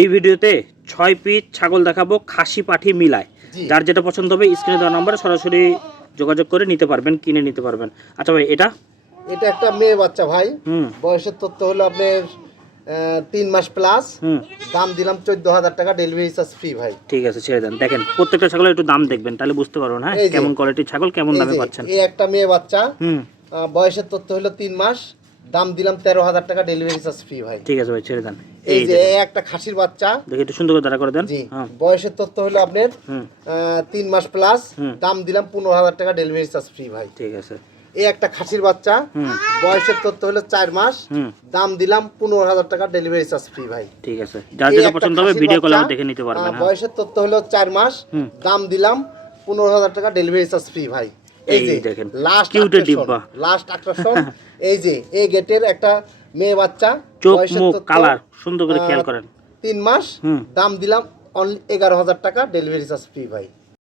এই ভিডিওতে 6 পিস ছাগল দেখাবো, খাসি পাঠি মিলায়। যার যেটা পছন্দ হবে স্ক্রিনে দেওয়া নম্বরে সরাসরি যোগাযোগ করে নিতে পারবেন, কিনে নিতে পারবেন। আচ্ছা ভাই, এটা একটা মেয়ে বাচ্চা ভাই। বয়সের তথ্য হলো আপনার 3 মাস প্লাস। দাম দিলাম 14,000 টাকা, ডেলিভারি চার্জ ফ্রি ভাই। ঠিক আছে, ছেড়ে দেন। দেখেন প্রত্যেকটা ছাগলের একটু দাম দেখবেন, তাহলে বুঝতে পারবেন হ্যাঁ কেমন কোয়ালিটির ছাগল, কেমন দামে পাচ্ছেন। এই একটা মেয়ে বাচ্চা, বয়সের তথ্য হলো 3 মাস, দাম দিলাম 13,000 টাকা, ডেলিভারি চার্জ ফ্রি ভাই। ঠিক আছে ভাই, ছেড়ে দেন। এই যে একটা খাসির বাচ্চা, দেখি একটু সুন্দর করে দাঁড়া করে দেন। বয়সের তথ্য হলো আপনার 3 মাস প্লাস, দাম দিলাম 15,000 টাকা, ডেলিভারি চার্জ ফ্রি ভাই। ঠিক আছে। এই একটা খাসির বাচ্চা, বয়সের তথ্য হলো 4 মাস, দাম দিলাম 15,000 টাকা, ডেলিভারি চার্জ ফ্রি ভাই। ঠিক আছে, যার যেটা পছন্দ হবে ভিডিও কলে দেখে নিতে পারবেন। বয়সের তথ্য হলো 4 মাস, দাম দিলাম 15,000 টাকা, ডেলিভারি চার্জ ফ্রি ভাই। এই যে দেখেন কিউটের ডিব্বা, লাস্ট আকর্ষণ। এই যে এই গেটের একটা মেয়ে বাচ্চা, চোখ মুখ কালার সুন্দর করে খেয়াল করেন। 3 মাস, দাম দিলাম 11,000 টাকা, ডেলিভারি চার্জ ফ্রি ভাই।